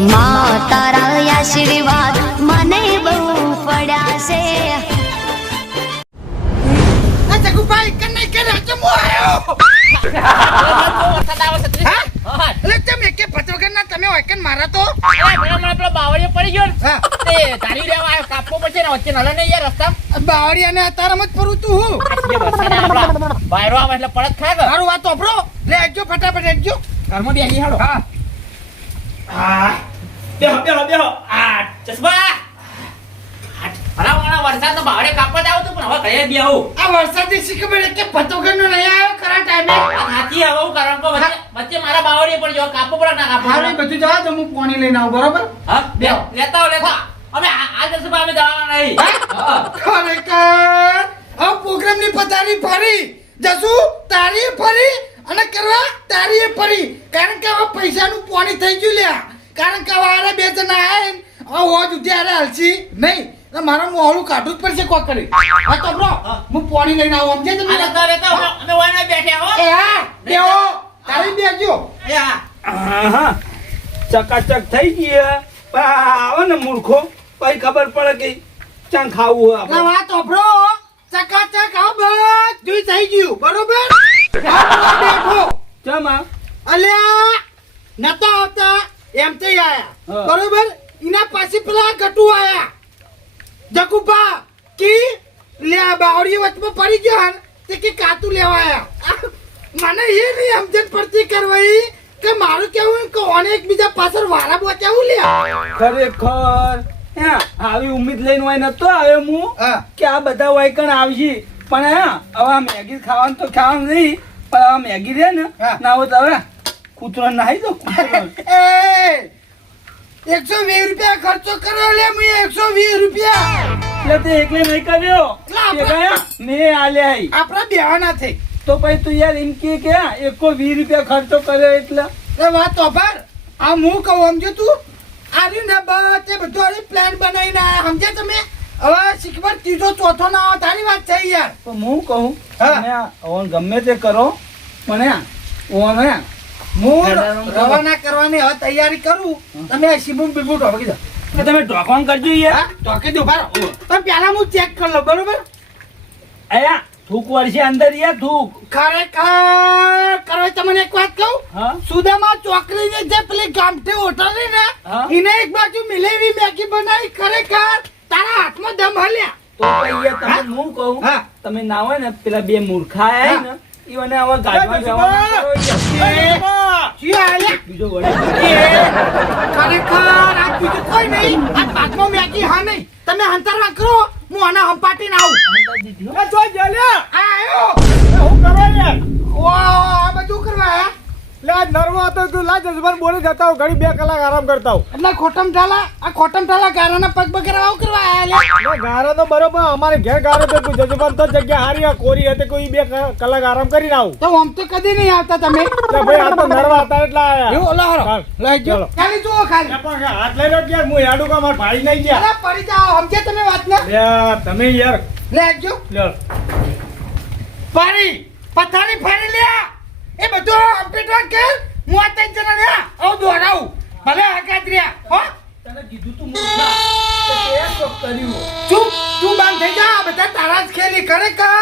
માં તારા આશીર્વાદ મને બહુ પડ્યા છે. આ જગુભાઈ કને કે રાજો મો આયો એટલે તમે કે પતોગર ના તમે ઓયકન મારા તો પેલો બાવળીઓ પડી ગયો ને તે તારી રેવા આવ્યો કાપવો પડશે ને વચ્ચે નલે નહીં યાર રસ્તા બાવળિયાને અતારામાં જ ફરું તું હું વાયરો આવે એટલે પડત ખાય કે મારું વાત ઓપરો લે આવજો ફટાફટ આવજો ઘરમાં બેસી હાલો હા બેહો આ ચશ્મા હરાવવાના વરસાદનો બાવળે કાપવા જાવ તું પણ હવે કઈ બેહો આ વરસાદી શીખબર કે પતોગર નો નહીં આવ્યો ખરા ટાઈમે હાથી હવે હું કારણ કો વચ્ચે મારા બાવળીએ પણ જો કાપવો પડે ના કાપવો હારે બધું જવા દો હું પાણી લઈને આવું બરોબર હા બેહો લેતા અમે આ ચશ્મા અમે જવાના નહીં ખરેખર આ પ્રોગ્રામ ની પતારી ફરી જસુ તારી ફરી અને કરવા તારી ફરી કારણ કે હવે પૈસાનું પાણી થઈ ગયું લ્યા કારણ કે વારે બે જણા આય આ હોજ ઉધ્યારે હાલસી નહીં મારા મોહળું કાઢવું જ પડશે કોક કરી હા તો બ્રો હું પાણી લઈને આવું સમજે તમે અમે વાયના બેઠ્યા હો એ હા બેહો તારી બેજો એ હા હા ચકાચક થઈ ગયા પણ આવો ને મૂર્ખો પછી ખબર પડે કે ચાં ખાવું હોય ના વાત ઓબરો ચકાચક આવ બધું થઈ ગયું બરોબર બેઠો ચમા અલ્યા નતા આવતા એમ તે આયા બરોબર એના પાસે પેલા ગટુ આયા જકુબા કી લે બાવડી વચમાં પડી ગયા તે કે કાતું લેવા આયા મને એ નહીં સમજણ પડતી કરવાઈ કે મારું કેવું કે અનેક બીજા પાછળ વારા બોચાવું લે ખરેખર આવી ઉમ્મીદ લઈને હોય નતો આવ્યો હું કે આ બધા વાયકણ આવશે પણ હવે આ મેગી ખાવાનું તો ખાવાનું નહીં પણ આ મેગી રે ને ના હોય તો હવે કૂતરો નાહી દો કૂતરો 120 રૂપિયા ખર્ચો કર્યો લે મેં 120 રૂપિયા એટલે તે એકલે નહીં કર્યો મેં આલ્યા આપણા બેવાના થઈ તો પછી તું યાર એમ કે 120 રૂપિયા ખર્ચો કર્યો એટલે એ વાત તો ભર આ હું કહું સમજો તું આર્યું ને બસ એ બધું આરી પ્લાન બનાવીને આયા સમજે તમે હવે શીખબર ત્રીજો ચોથો ના આવે તારી વાત છે યાર તો હું કહું તમે ગમે તે કરો પણ ઓને હું રવાના કરવાની હવે તૈયારી કરું તમે સીબુમ બીબુ ઢોકી દો તમે ઢોકવાન કરજો યાર ઢોકી દો બાર પણ પહેલા હું ચેક કરી લઉં બરોબર આયા થૂક વર્ષે અંદર યાર થૂક ખરેખર કરો તમને એક વાત કહું હા સુદામાં ચોકરીને જે પેલી ગામઠે ઓટાડી ને એને એક બાજુ મિલેવી મેગી બનાવી ખરેખર તારા હાથમાં દમ હલ્યા તો પછી તમે હું કહું તમે ના હોય ને પેલા બે મૂર્ખા આયા ને ઈવને હવે ગાડવા જવાનું બીજો વડે ખરેખર આ બીજું કોઈ નહીં આ બાદમાં મેગી હા નહીં તમે અંતર કરો હું આના હંપાટીને આવું આયો હું કરવા યાર ઓ આ બધું કરવા હે લે નરવો હતો તું લા જજમાન બોલી જતા હું ઘડી 2 કલાક આરામ કરતા હું એટલે ખોટમ ઠાલા ગારાના પગ બગેરા આવું કરવા આયા લે ગારો તો બરોબર અમારે ઘેર ગારો તો તું જજમાન તો જગ્યા હારી આ કોરી હતી કોઈ 2 કલાક આરામ કરીને આવું તો આમ તો કદી નહીં આવતા તમે એટલે ભાઈ આ તો નરવા હતા એટલે આયા એવું ઓલા હરો લઈ જો ખાલી જુઓ ખાલી પણ હાથ લઈ લો યાર હું યાડું કા માર ભાઈ નહીં ગયા અરે પડી જાઓ સમજે તમે વાત ને તમે યાર લેજો લ્યો પારી પથારી ફાડી લે એ બધું કમ્પ્યુટર કર હું આ તઈ જણા લે આવ દોરાવ ભલે આકાદ્રિયા હો તને કીધું તું મૂર્ખા તો તે શું કર્યું ચૂપ તું બંધ થઈ જા બધા તારા જ ખેલી ખરેખર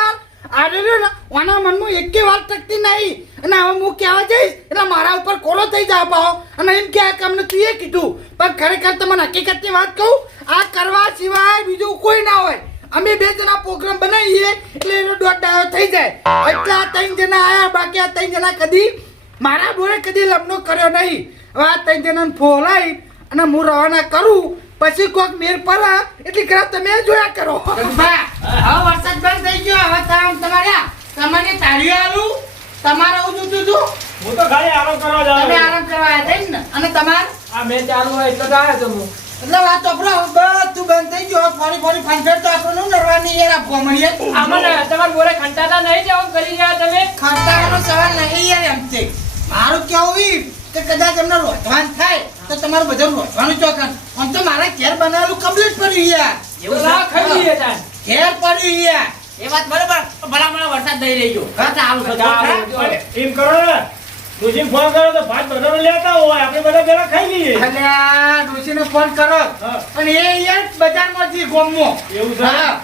આજે ને ઓના મનમાં એકે વાત ટકતી નહીં અને હવે હું કહેવા જઈશ એટલે મારા ઉપર કોલો થઈ જા પાઓ અને એમ કે અમને તું એ કીધું પણ ખરેખર તમને હકીકતની વાત કહું આ કરવા સિવાય બીજું કોઈ ના હોય અમે 2 જણા પ્રોગ્રામ બનાવીએ એટલે એનો દોઢ ડાયો થઈ જાય એટલા 3 જણા આયા બાકી આ 3 જણા કદી મારા બોરે કદી લગ્ન કર્યો નહીં હવે આ 3 જણાને ફોલાઈ અને હું રવાના કરું પછી કોક મેર પરા એટલી ખરાબ તમે જોયા કરો હવે વરસાદ બંધ થઈ ગયો હવે તમારે તાળીઓ આલું તમારે આવું તું હું તો ખાલી આરામ કરવા તમે જાવ આરામ કરવા આવ્યા હતા ને અને તમારે આ મેં ચાલુ હોય એટલે તો આવ્યો તો હું એટલે વાત આપણો બધું બંધ થઈ ગયો ફરી ફંફેટ તો આપણે નું નરવાની યાર આપવા મળીએ આમાં તમાર બોરે ખંટાતા નહીં જવું કરી ગયા તમે ખર્ચાનો સવાલ નહીં યાર એમ છે મારું કેવું ઈ કે કદાચ એમને રોધવાન થાય તો તમારું બધું રોધવાનું ચોકન આમ તો મારા ઘેર બનાવેલું કમ્પ્લીટ પડ્યું યાર એવું ના ખરીએ તાન ઘેર પડ્યું યાર એ વાત બરોબર ભલામણ વરસાદ દઈ રહ્યો હા ચાલુ છે એમ કરો ને ડોશીને ફોન કરો તો ભાત બધાને લેતા હોય આપણે બધા ભેગા ખાઈ લઈએ. અલ્યા ડોશીને ફોન કરો હા. પણ એ યાર બજારમાં જી ગોમમાં એવું છે? હા.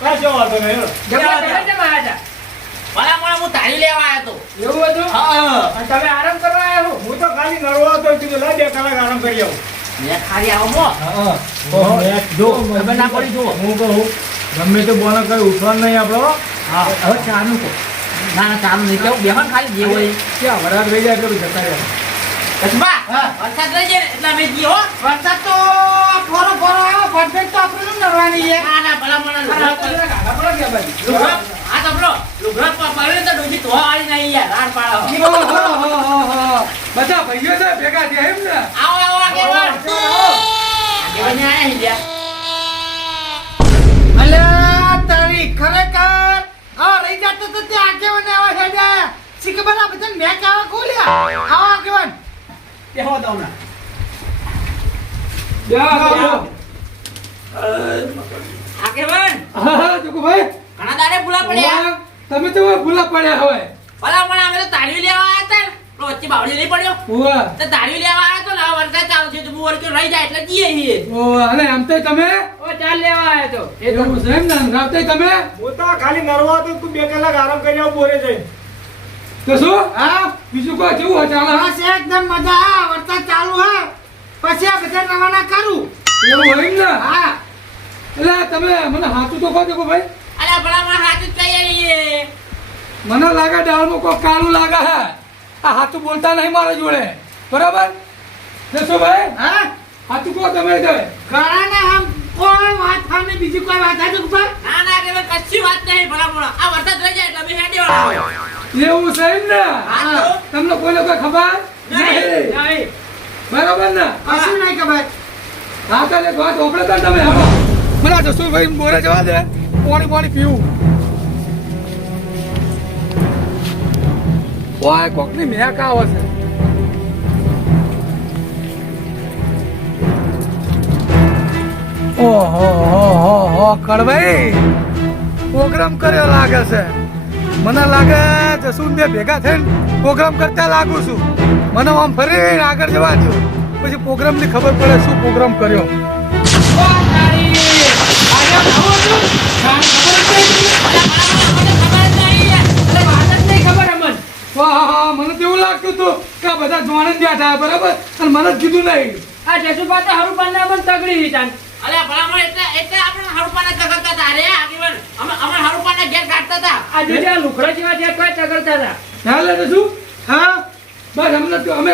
કાંઈ વાંધો નહીં, હેડો. ભલા મોણા હું તાળી લેવા આવ્યો તો. એવું હતું? હા. અને તમે આરામ કરવા આવ્યા છો? હું તો ખાલી નરવા હતો, કીધું લાય 2 કલાક આરામ કરી આવું. મેં ખાલી આવો મો. જો ખબર ના પડી જુઓ. હું કહું ગમે તે બોલો કઈ ઉઠવાનું નહીં આપણો. હા. હવે ચાનું કહો ના ના ચાલુ નહીં કેવું બેહન ખાલી જે હોય. ક્યાં વરાળ રહી જાય એટલે જતા રહ્યા. કચબા, હા. વરસાદ રહી જાય ને એટલે અમે જઈએ હો. વરસાદ તો ફોરો ફોરો આવ્યો ફટફટ તો આપણે શું નડવાની છે ના ના ભલા મોણા લુગડા આ તો પેલો લુગડા પાડ્યો તો ડોશી તો આવી નહીં યાર રાડ પાડો. બધા ભાઈઓ છે ભેગા થયા એમ ને? આવો આવો આગેવાન. આગેવાન આયા હી લ્યા. અલ્યા તારી ખરેખર આ રહી જાતો તો તે આગેવાને આવા હેડ્યા શીખ બના બધા મેચ આવા ખોલ્યા આવા આગેવાન બેહો દો ના. આગેવાન હા જોગુભાઈ, ઘણા દાડે ભૂલા પડ્યા. તમે તો ભૂલા પડ્યા હવે. ભલા મોણા અમે તો તાળીઓ લેવા આવ્યા હતા ને. પેલો વચ્ચે બાવળી નહીં પડ્યો ઓવા તો તાળીઓ લેવા આવ્યો તો ને હવે વરસાદ ચાલુ છે તો હું વરક્યો રહી જાય એટલે જઈએ છીએ. ઓવા અને આમ તો તમે ઓ ચાલ લેવા આવ્યો તો. એવું છે એમ ને? રાતે તમે હું તો ખાલી નરવા હતો, તું 2 કલાક આરામ કરી આવ બોરે જઈને. તો શું હા બીજું કોઈ કેવું હોય ચાલે? બસ એકદમ મજા આ વરસાદ ચાલુ હે પછી આ બધા રવાના કરું એવું હોય એમ ને? હા એટલે તમે મને હાથું તો કહો જોગુભાઈ. અલ્યા ભલા મોણા સાચું જ કહીએ છીએ. મને લાગે દાળમાં કોઈ કાળું લાગે હે. આ હાથું બોલતા નહીં મારા જોડે, બરાબર? જસુભાઈ હા હાથું કહો તમે કહે. ઘણાને આમ કોઈ વાત થાય ને બીજી કોઈ વાત થાય તો ઉપર ના ના આગેવાન કશી વાત નહીં ભલા મોણા. આ વરસાદ રહી જાય એટલે અમે હેડી વાળા. એવું છે એમ ને? હા તો. તમને કોઈને કોઈ ખબર નહીં. નહીં. બરાબર ને? કશું નહીં ખબર હા તો એક વાત ઓપડે તો તમે આવો. મને જસુભાઈ બોરે જવા દે, પાણી પાણી પીવું. ઓય કોકની મેક આવે છે. ઓહો હો હો કડવાઈ પ્રોગ્રામ કર્યો લાગે છે. મને લાગે જસુન બે ભેગા થઈને પ્રોગ્રામ કરતા લાગુ છું. મને આમ ફરીને આગળ જવા દો, પછી પ્રોગ્રામની ખબર પડે શું પ્રોગ્રામ કર્યો. વાહ, મને તો એવું લાગતું હતું કે આ બધા જોવાને જ બેઠા બરાબર, અને મને જ કીધું નહીં. અલ્યા ભલા મોણા એટલે આપણે હરુપાના ચગડતા હતા. અરે આગેવાન અમે હરુપાના ઘેર કાઢતા હતા. ખ્યાલ છે શું? હા બસ અમને તો અમે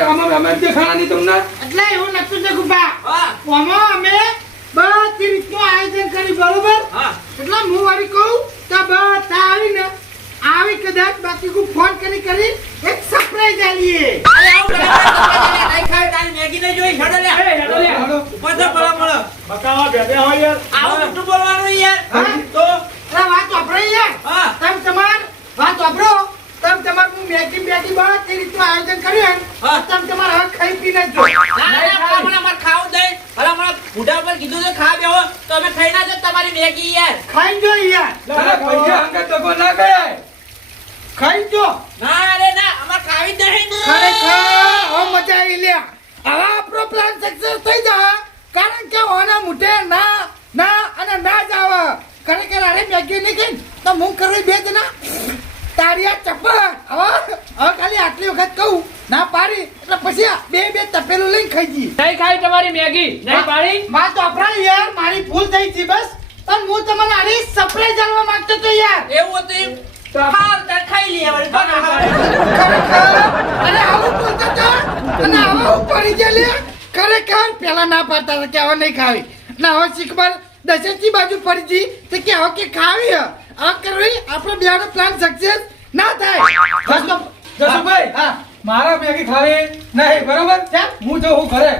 દેખાણા નહીં તમને. એટલે એવું નતું છે ગુબા હા આમાં અમે બધી રીતનું આયોજન કર્યું બરોબર હા. એટલે હું વાળી કહું કે બધા આવીને આવી કદાચ બાકી હું ફોન કરી એક સરપ્રાઈઝ આલીએ અરે આવું ભલા મોણા નહીં ખાય તારી મેગી નહીં જોઈ હેડો લે. હાલો. ઉપર તો ભલા મોણા. બકાવા બેઠે હોય યાર. આવું મોટું બોલવાનું યાર. હા? તો અરે વાત વાપરો યાર હા. વાત વાપરો તમાર હું મેગી બધી રીતનું આયોજન કર્યું હા. તમારે હવે ખાઈ પીને જ જો ના ના ના ભલા મોણા મારે ખાવું જ નહીં. ભલા મોણા બુઢા ઉપર કીધું છે ખા બેહો તો અમે ખાઈ ના જ તમારી મેગી યાર. ખાઈ જો યાર અરે પૈસા અંગે દગો ના કરાય. ખાઈ જો ના અરે ના અમારે ખાવી જ નહીં. ખરેખર હવે મજા આવી લ્યા હવે આપણો પ્લાન સક્સેસ થઈ જાય કારણ કે ઓના મુઠે ના અને ના જ આવે ખરેખર અરે મેગી નહીં ખાઈ તો હું કરું બે જણા તારિયા ચપ્પલ હવે ખાલી આટલી વખત કહું ના પાડી એટલે પછી બે તપેલું લઈને ખાઈ જઈએ નહીં ખાઈ તમારી મેગી નહીં પાડી માં તો અપરાધ યાર મારી ભૂલ થઈ ગઈ બસ પણ હું તમને આની સરપ્રાઈઝ જાણવા માંગતો તો યાર એવું હતું એમ? હાલ તાર ખાઈ લઈએ વળી. તો ના ખાવે. ખરેખર અને આવું બોલતો તો અને આવા પડી ગયા લે ખરેખર પેલા ના પાડતા હતા કે હવે નહીં ખાવી અને હવે શીખબર દશેથી બાજુ પડી ગઈ તો કે હવે કે ખાવી હે આ કરવી આપણો બેનો પ્લાન સક્સેસ ના થાય જસુભાઈ હા મારા મેગી ખાવી નહીં બરાબર. હું જઉં ઘરે.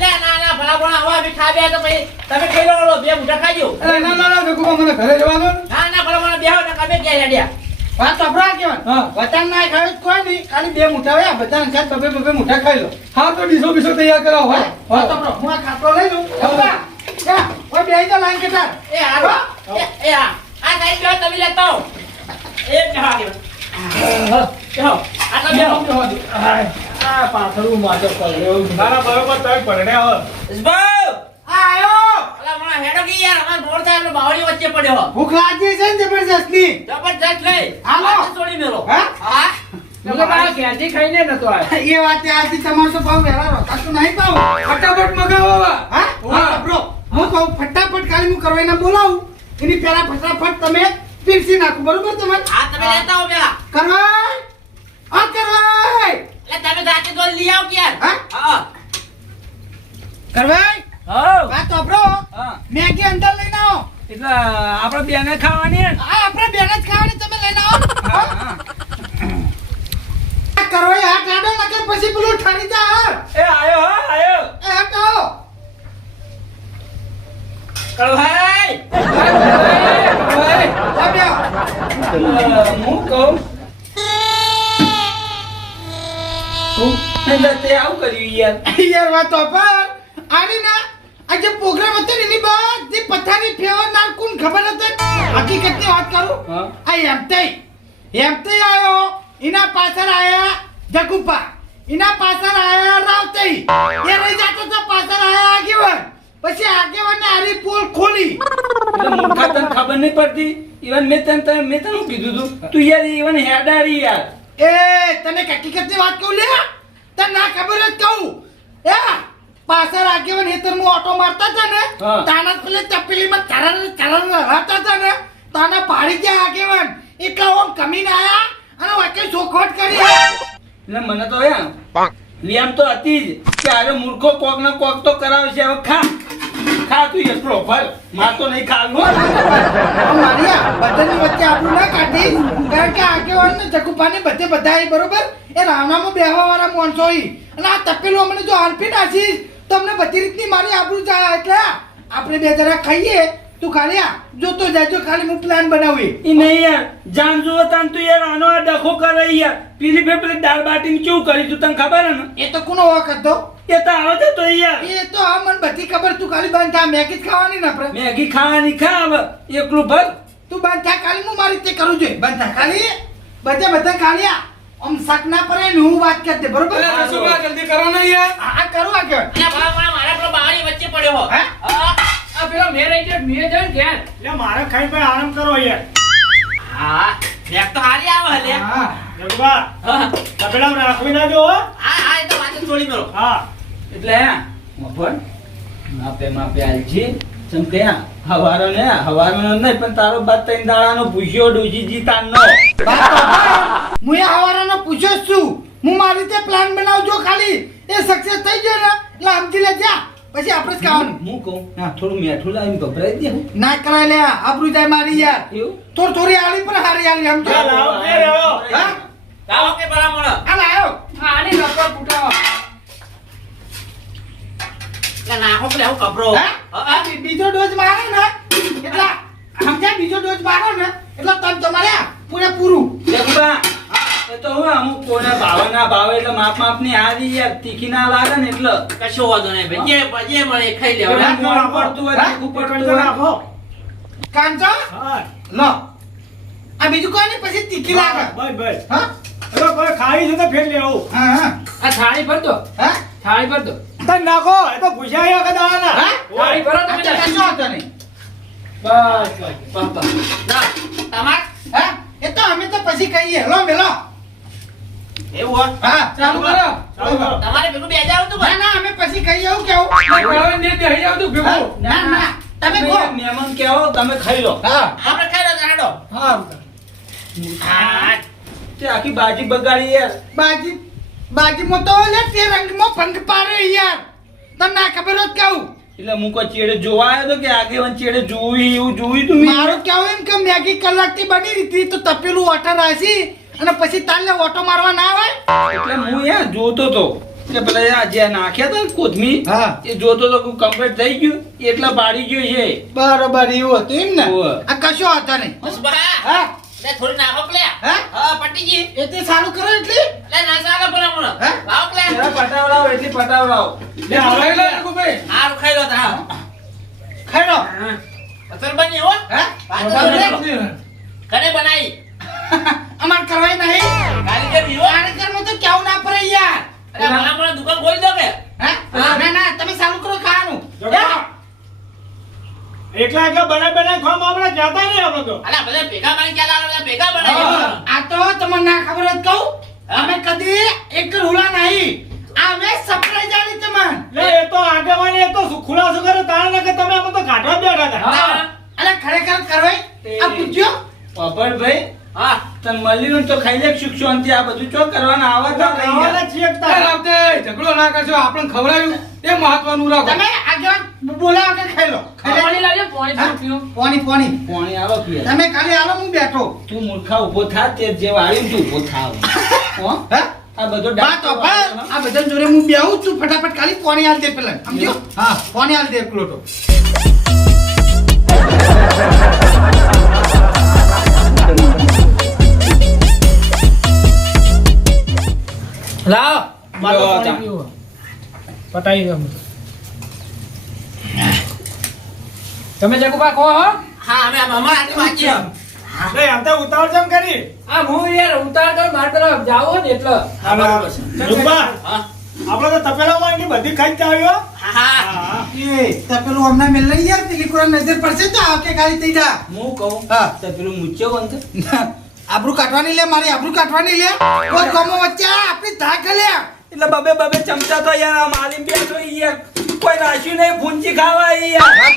લે ના ના ભલા મોણા હવે અમે ખા બેહો તો પછી તમે ખાઈ લો લો. બે મુઠા ખાજો. અરે ના જગુભા, મને ઘરે જવાનું. ના ના ભલા મોણા બેહો ને અમે ક્યાં હેડ્યા. વાત અપરા કેવન હા. વતન ના ખાવી કોઈ નહીં ખાલી બે મુઠા હોય બધા ખાત બબે મુઠા ખાઈ લો હા તો ડીસો બીસો તૈયાર કરાવો. વાત અપરો હું આ ખાતો લઈ લઉં ઓય બેહી જા લાઈન કેટાર એ હારો. એ હા. આ ખાઈ ગયો તમે લેતો આવો. એ બેહો આગળ. બેહો. આટલા બેહો. આ પાછળું માથે પડ્યો. તારા બરોબર તમે પરણ્યા હો. યશભાઈ! આયો અલા, મને હેડો કે યાર, અમાર મોડ થાય એટલે બાવળી વચ્ચે પડ્યો. ભૂખ લાગી છે ને જબરજસ્તની જબરજસ્ત લઈ. હાલો. હાથે છોડી મેલો. હા? હા? એટલે મારા ઘેરથી ખાઈને નતો આવ્યો. એ વાત આજથી તમારો તો ભાવ વહેલા રોકાતું નહીં ભાવ ફટાફટ મગાવો હા હા બ્રો હું કહું ફટાફટ ખાલી હું કરવાઈને બોલાવું એની પહેલા ફટાફટ તમે પીરસી નાખો બરોબર તમે આ તમે લેતા હો પેલા. કરવાય આ કરવાય એટલે તમે જાતે તો લઈ આવો કે યાર. હા? હા. કરવાય હાઉ. વાત તો બ્રો હા. મેગી અંદર લઈને આવો એટલે આપણે બેને ખાવાની હે ને? આ આપણે બેન જ ખાવાની તમે લઈને આવો હા, હા. આ કરવાય આ ટાડો નકર પછી પેલું ઠરી જા એ આયો હા આયો. એ હટો કળભાઈ! હું કહું એટલે તે આવું કર્યું યાર. યાર વાત તો પર આની ના આ જે પ્રોગ્રામ હતો ને એની બધી પથારી ફેવર ના કોણ ખબર હતી હકીકતની વાત કરું હા. આ એમતે આયો એના પાછળ આયા જગુપા એના પાછળ આયા રાવતઈ એ રહી જાતો તો પાછળ આયા આગેવાન પછી આગેવાને આરી પોલ ખોલી એટલે મૂર્ખા તને ખબર નહીં પડતી. ઈવન મેં તને શું કીધું તું તું યાર ઈવન હેડારી યાર. એ તને હકીકતની વાત કહું લે તને ના ખબર જ કહું એ પાછળ આગેવાન હેતરમાં ઓટો મારતા હતા ને હા. તાના પેલે તપેલીમાં ચરણ હલાતા હતા ને તાના પાડી ગયા આગેવાન એટલે ઓમ કમીને આયા અને વાકે ચોખવટ કરી એટલે મને તો યાર લેમ તો હતી જ કે આજે મૂર્ખો કોક ને કોક તો કરાવે છે. હવે ખા તું એકલો ભર માર તો નહીં ખાવું હો. મારિયા બધાની વચ્ચે આપણું ના કાઢી કારણ કે આગેવાન ને જગુપાને બધે બધાય બરોબર એ રાવણામાં બેહવા વાળા માણસો હોય અને આ તપેલું અમને જો આલપી નાખીશ તો અમને બધી રીતની મારી આબરૂ જાય એટલે આપણે બે જણા ખાઈએ તું ખાલી આ જોતો જાજો ખાલી હું પ્લાન બનાવી ઈ નહીં યાર જાન જુઓ તાન તું યાર આનો આ ડખો કરે યાર. પેલી ફેર પેલી દાળ બાટીને કેવું કરી તું તને ખબર હે ને? એ તો કોનો વાક હતો એ તો આવો જ હતો યાર. એ તો આ મને બધી ખબર તું ખાલી બંધ થા મેગી જ ખાવાની ને આપણે મેગી ખાવાની ખા હવે એકલું ભર. તું બંધ થા ખાલી હું મારી રીતે કરું જોઈએ બંધ થા ખાલી બધા ખાલી આમ શક ના પડે ને હું વાત કરતે બરોબર જલ્દી કરો ને યાર. આ કરું આ કેવાય અલા, મારા પેલો બાવળી વચ્ચે પડ્યો હો. હે? હા? આ પેલો મેં રહી ગયો, મેં જઈને ઘેર. એટલે મારે ખાઈ ભાઈ આરામ કરો યાર. હા. મેક તો હારી આવે લે. હા જગુબા, હા. તપેલામાં રાખવી ના જો હો. હા, એ તો વાતે છોડી મેલો. હા. એટલે હે મફત માપે આલજી ચમ કે હવારો ને હવારો નહીં પણ તારો બાદ તઈ દાડાનો ભૂસ્યો ડોજીજી તાનનો. હું એ હવારાનો પૂછ્યો જ છું હું મારી રીતે પ્લાન બનાવજો ખાલી એ સક્સેસ થઈ ગયો ને એટલે સમજી લે જા પછી આપણે જ ખાવાનું હું કહું થોડું મીઠું લાવીને ગભરાઈ દે. ના કરાય લે આબરૂ જાય મારી યાર એવું થોડી આલી પણ હારી આલી સમજો ચાલ, આવો, ફેર આવો. હા લાવો કે ભલામણ. આ લાયો આ આની નકર ફૂટાવો. એટલે નાખો પેલા હું કપરો. હા? હા? બીજો ડોઝ મારે ને એટલે સમજ્યા બીજો ડોઝ મારો ને એટલે તમ તમારે પૂરેપૂરું જગબા, એ તો હું અમુક કોને ભાવે ના ભાવે એટલે માપની હારી યાર તીખી ના લાગે ને એટલે કશો વાંધો નહીં ભાઈ. જે મળે એ ખાઈ એમાં લેવાનું. મોણ પડતું હોય હા? તીખું એક પડતું મિનિટ હોય. નાખો. કાંચો હા. લો આ બીજું કોઈ નહીં પછી તીખી લાગે બસ, બસ. હા હવે કોઈ ખાઈ છે તો ફેર લેવું. હા હા આ થાળી ભર દો. હા થાળી ભર દો. તને નાખો, એ તો ભૂસાયા કે દાવાના. હા? થાળી ભરો આ તમે. કશો વાંધો નહીં બસ બસ. બાપા. ના, તમાર હા એ તો અમે તો પછી કહીએ લો મેલો એવું હોય? હા ચાલુ કરો ચાલુ કરો. તમારે પેલું બે હજાર હતું ના ભાઈ? ના અમે પછી કહીએ એવું કેવું ભરવાની દે દે, અહીં આવતું ભેગું. ના ના તમે કહો યાર મહેમાન કેવો તમે ખાઈ લો. હા આપણે ખાઈ લો હેડો. હા હા. તે આખી બાજી બગાડી યાર. બાજીમાં તો લે તે રંગમાં ભંગ પાડે યાર તમને ના ખબર જ કહું એટલે હું કોઈ ચેડે જોવા આવ્યો તો કે આગેવાન ચેડે જોવી એવું જોયું તું મેં? મારું કેવું એમ કે મેગી કલાકથી બની હતી તો તપેલું ઓટર રાશી અને પછી તાલે ઓટો મારવા ના આવે એટલે હું યાર જોતો તો કે પેલા યાર જે નાખ્યા હતા ને કોથમીર હા. એ જોતો તો કમ્પ્લીટ થઈ ગયું એટલે પાડી ગયો છે. બરોબર એવું હતું એમ ને હોવે. આ કશો હતો નહીં બસ બા. હા લે થોડી નાખો પેલે. હા? હા, પટીજી. એ તે સારું કરો એટલે લે ના ચાલે ભલામણ. હે? લાવો પેલે. જરા પટાવડાવો એટલી પટાવડાવો. લે, હવે લે, જગુભાઈ. હારું ખાઈ લો તારા. ખાડો અસર બની હો. હા વાત તો લે. ઘરે બનાવી. અમાર કરવાય નહીં કારીગર વિવો કાર્યક્રમમાં તો કેવું ના પડે યાર અરે મને દુકાન ખોલી દો કે હા ના તમે ચાલુ કરો ખાવાનું એકલા એકલા બનાય ખાવા આપણે જાતા નહીં આપણે તો અલા બધા ભેગા કરી ચાલા બધા ભેગા બનાવી આ તો તમને ના ખબર જ કહું અમે કદી એક રૂલા નહીં અમે સરપ્રાઈઝ આલી તમને લે એ તો આગેવાને એ તો ખુલાસો કરે તાણે કે તમે અમે તો કાઢવા બેઠા હતા અલે ખરેખર કરવાય આ પૂછ્યો ભાઈ હા તને મળ્યું તો ખાઈ લે સુખ શાંતિ આ બધું ચો કરવાના આવા તો ખાવાના છીએ જ તા. રાવતે ઝઘડો ના કરશો આપણને ખવડાવ્યું એ મહત્વનું રાખો તમે આગળ બોલાવો કે ખાઈ લો પાણી લાવજો પાણી હા? પીવું પાણી પાણી આવો પીએ તમે ખાલી આવો હું બેઠો તું મૂર્ખા ઊભો થા તે જે વાળ્યું તું ઊભો થાવ હો હે આ બધો બા તો બા આ બધા જોડે હું બેહું છું ફટાફટ ખાલી પાણી આલ દે પેલા સમજો હા પાણી આલ દે એક લોટો લાવ લો, પટાઈ ગયો તમે જગુબા કહો હો હા અમે અમાર આટલી વાંચી લે આમ તો ઉતાવળ કેમ કરી આ હું યાર ઉતાર કર માર તરફ જાવો ને એટલે જુબા હા આપણે તો તપેલામાં એની બધી ખાઈ જ આવ્યો હા એ તો પેલું હમણાં મેં લઈ યાર પેલી કોરા નજર પડશે તો આ કે ખાલી થઈ જા હું કહું હા. તો પેલું મૂચ્યો અંત આબરૂ કાઢવાની લે મારી આબરૂ કાઢવાની લે કોઈ કોમો વચ્ચે આપણી ધાક લે એટલે બબે ચમચા તો યાર આ માલીમ બેઠો યાર કોઈ રાખ્યું નહીં ફૂંચી ખાવા યાર હા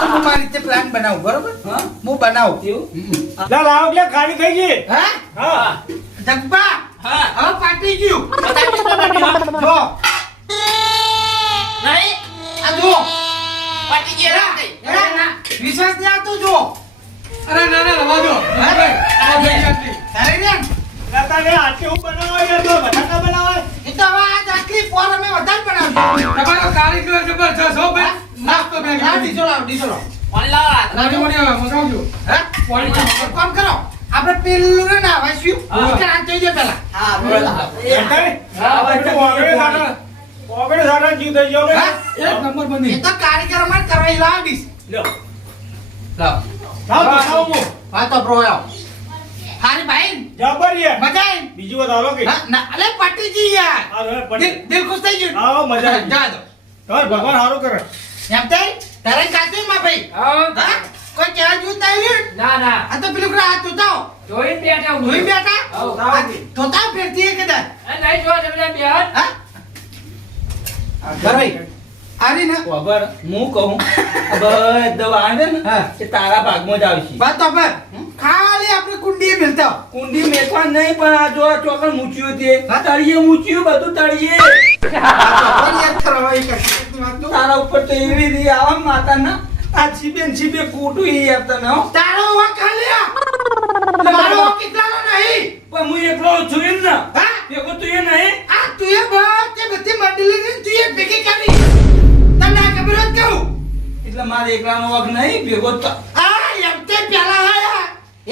તો હું મારી રીતે પ્લાન બનાવું બરોબર હા હું બનાવું એવું લે લાવ કે ખાલી થઈ ગઈ હા હા જગબા હા હવે પાટી ગયું બતાવી દો પાટી જો નહીં આ જો પાટી ગયા ના, ના, ના. વિશ્વાસ નહીં આવતો જો અરે ના ના રવા દો ભાઈ આ થઈ આટલી તારે ને લેતા ને આટલી હું બનાવાય યાર તો બટાકા બનાવાય એ તો હવે આ આટલી પોર અમે વધારે બનાવશું તમારો કારીગર જબરજસ્ત હો ભાઈ નાસ્તો હા મેં ડીઝલ આવ ડીઝલ આવ પાણી લાવ રાજો મને મગાવજો હા પાણી એક કામ કરો આપણે પેલું ને ના વાસ્યું હા. કે આ થઈ જાય પેલા હા બરોબર લેતા ને ઓગળે સાડા જીવ થઈ ગયો હા? એક નંબર એ બની તો કારીગર માં કરવા લાવીશ લ્યો લાવ લાવ તો ખાવ મો હા તો બ્રો આવ હારી ભાઈ જબર યાર મજા આવી બીજી વાત આલો કે હા ના અલે પાટીજી યાર આ હવે પડી દિલ ખુશ થઈ ગયું આવો મજા આવી જા દો તાર ભગવાન સારું કરે એમ થાય તારે કાચી માં ભાઈ હા હા કોઈ ચાર જૂત આવ્યું ના ના આ તો પેલું આ તુતાઓ જોઈ બેઠા હું જોઈ બેઠા હાઉ. તોતા ફેરતી હે કદાચ નહીં જોવા તમે બેહન હા ભાઈ આવી ને ખબર હું કહું બધા વાંધે ને હા. એ તારા ભાગમાં જ આવશે વાત તો પર ખાલી આપણે કુંડી મિલતા કુંડી મેકવા નહીં પણ આ જો ચોકડ મૂચ્યું તે હા? તળિયે મૂચ્યું બધું તળિયે તારા ઉપર તો એવી રી આવા માતાના આ છીબે કોટું ઈ યાર તને હો તારો વાંક ખાલી મારો વાંક કેટલાનો નહીં પણ હું એકલો છું એમ ને હા ભેગો તું એ નહીં આ તું એ બધી મંડળી ને તું એ ભેગી કરી તને આ ખબર જ કહું એટલે મારે એકલાનો વગ નહીં ભેગો તો આ એમ તે પેલા આયા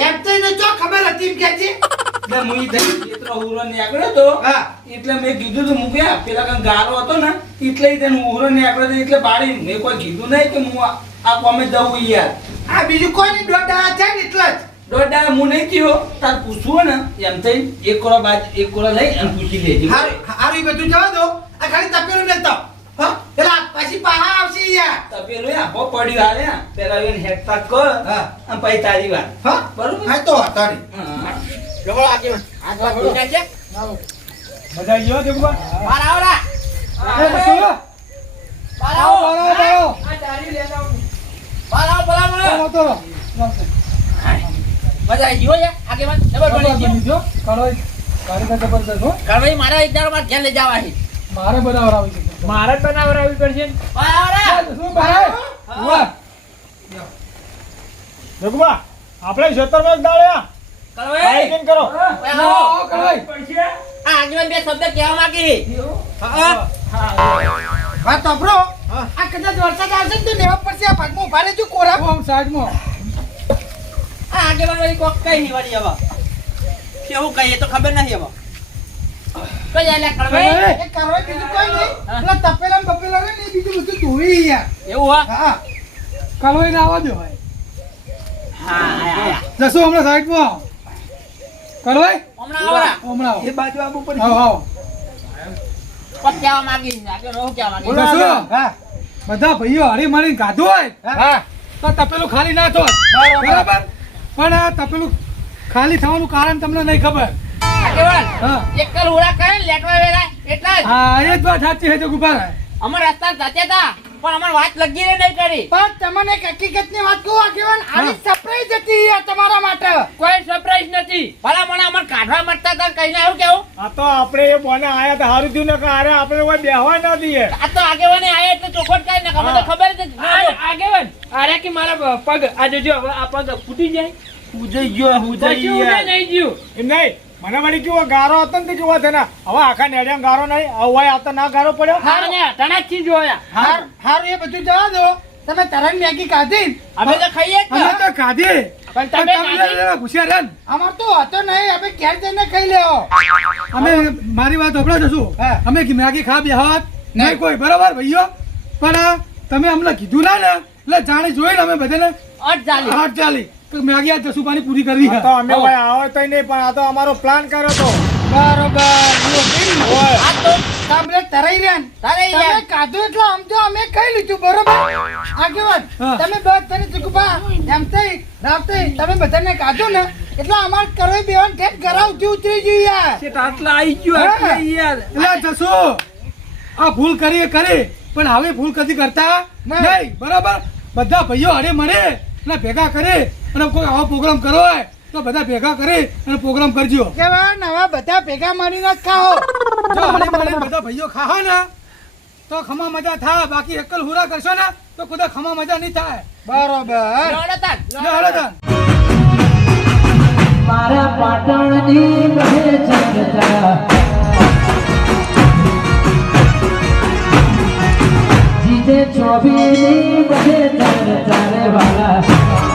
એમ તે ને જો ખબર હતી એમ કે છે એટલે હું ઈ થઈ એટલો ઉરો નીકળ્યો તો હા એટલે મેં કીધું તું મૂક્યા પેલા કઈ ગારો હતો ને એટલે ઈ તને ઉરો નીકળ્યો તો એટલે પાડી મેં કોઈ કીધું નહીં કે હું આ કોમે જવું યાર આ બીજું કોઈ નહીં દોડા છે ને એટલે જ દોડા હું નહીં થયો તાર પૂછવું ને એમ થઈ એક કોળા બાદ એક કોળા લઈ અને પૂછી લેજે હારું બધું જવા દો આ ખાલી તપેલું લેતો હા પેલા પછી પાહા આવશે યાર તપેલું આપો પડ્યું હાલે પેલા એને હેડતા કર હા. અને પછી તારી વાત હા બરોબર હા તો તારી હા. જબરો આગળ આગળ બોલી છે મજા આવી ગયો જગુબા બાર આવરા બાર આવો આ દારી લેતા આવું. બાર આવો બોલા મને મજા આવી ગયો છે આગેવાન જબર બની ગયો કરવાઈ મારા એક દાડો માર ઘેર લઈ જવા છે મારે જ બનાવરાવી પડશે ને. બાર આવરા જગુબા આપણે ખેતરમાં જ દાળ્યા કરવાઈ કેમ કરો આવો, કરવાઈ. પૈસે? આ આગેવાન બે શબ્દ કહેવા માંગી હા હા તો બ્રો આ કદાચ વરસાદ આવશે ને તો લેવા પડશે આ ભાગમાં ઉભા રહેજો કોરા આમ સાઈડમાં. આ આગેવાન વાળી કોક કઈ નહીં વાળી હવે કેવું કહીએ તો ખબર નહીં હવે કઈ આલે કરવાઈ એ કરવા બીજું કોઈ નહીં પેલા તપેલા ને બપેલા ને એ બીજું બધું ધોઈ યાર એવું હા હા કલવાઈને આવવા દો ભાઈ. હા આયા જશો હમણાં સાઈડમાં. કરવાય હમણાં આવરા હમણાં આવો. એ બાજુ આબુ પડી આવો આવો કોક કહેવા માંગી છે આગળ રહો કહેવા માંગી બોલો શું? બધા ભાઈઓ હળી મળીને ગાધું હોય તો તપેલું ખાલી ના થોત બરાબર પણ આ તપેલું ખાલી થવાનું કારણ તમને નહીં ખબર આગેવાન હા એકલ ઉડા કરે ને લેટવા વેલા એટલા જ હા એ જ વાત સાચી છે જો ગુબાર અમાર રસ્તા જતે તા પણ અમાર વાત લગી રે નહીં કરી પણ તમને એક હકીકતની વાત કહું આગેવાન આવી સરપ્રાઈઝ હતી યાર તમારા માટે કોઈ સરપ્રાઈઝ નથી ભલા મને અમાર કાઢવા મળતા તા કઈને આવું કેવું આ તો આપણે એ બોને આયા તો સારું થયું ને કે અરે આપણે કોઈ બેહવા ન દઈએ આ તો આગેવાને આયા એટલે ચોખવટ કાઈ ને મને તો ખબર જ નથી આગેવાન અરે કે મારા પગ આ જોજો હવે આ પગ ફૂટી જાય ઉજઈ ગયો પછી ઉડે નહીં ગયું એમ નહીં મને વળી કેવો ગારો હતો ને તે કેવો થયો હવે આખા નેડિયા ગારો નહીં હવે આવતા ના ગારો પડ્યો હારને તણા જ જોયા હારું એ બધું જવા દો તમે તરણ મેગી ખાધી અમે તો ખાઈએ જ અમે તો ખાધી પણ તમે ખાધી? ઘુસ્યા રે ને. અમાર તો હતો નહીં હવે ઘેર જઈને ખાઈ લેવો અમે મારી વાત હમણાં જશું અમે મેગી ખા બે હાથ નહીં કોઈ બરાબર ભાઈઓ પણ તમે અમને કીધું ના ને એટલે જાણી જોઈને અમે બધાને અટ ચાલી હાથ ચાલી તો મેગી આ જસુ પાણી પૂરી કરવી આ તો અમે કોઈ આવે તો નહીં પણ આ તો અમારો પ્લાન કર્યો તો બરોબર આ તો સાંભળે તરાઈ રહ્યા ને. તરાઈ રહ્યા. તમે કાધું એટલે આમ તો અમે ખાઈ લીધું બરોબર આગેવાન હા. તમે બધાને ચૂકપા એમ થઈ રાવતે તમે બધાને કાધું ને એટલે અમાર કરવી બેવાન ઠેક ગરાવથી ઉતરી ગયું યાર આટલા આવી ગયું આટલા યાર એટલે જસુ આ ભૂલ કરી એ કરી પણ હવે ભૂલ કદી કરતા નહીં બરાબર બધા ભાઈઓ હરે મળે અને ભેગા કરે અને કોઈ આવો પ્રોગ્રામ કરવો હોય તો બધા ભેગા કરી અને પ્રોગ્રામ કરજો કેવાન હવે બધા ભેગા મળીને જ ખાઓ જો હરે મળીને બધા ભાઈઓ ખાહો ને તો ખમા મજા થાય બાકી એકલ હુરા કરશો ને તો ખુદા ખમા મજા નહીં થાય બરોબર રડતા જ. લે હાલો તાન. મારા પાટણની બહે જગતા જીતે ચોબીની બહે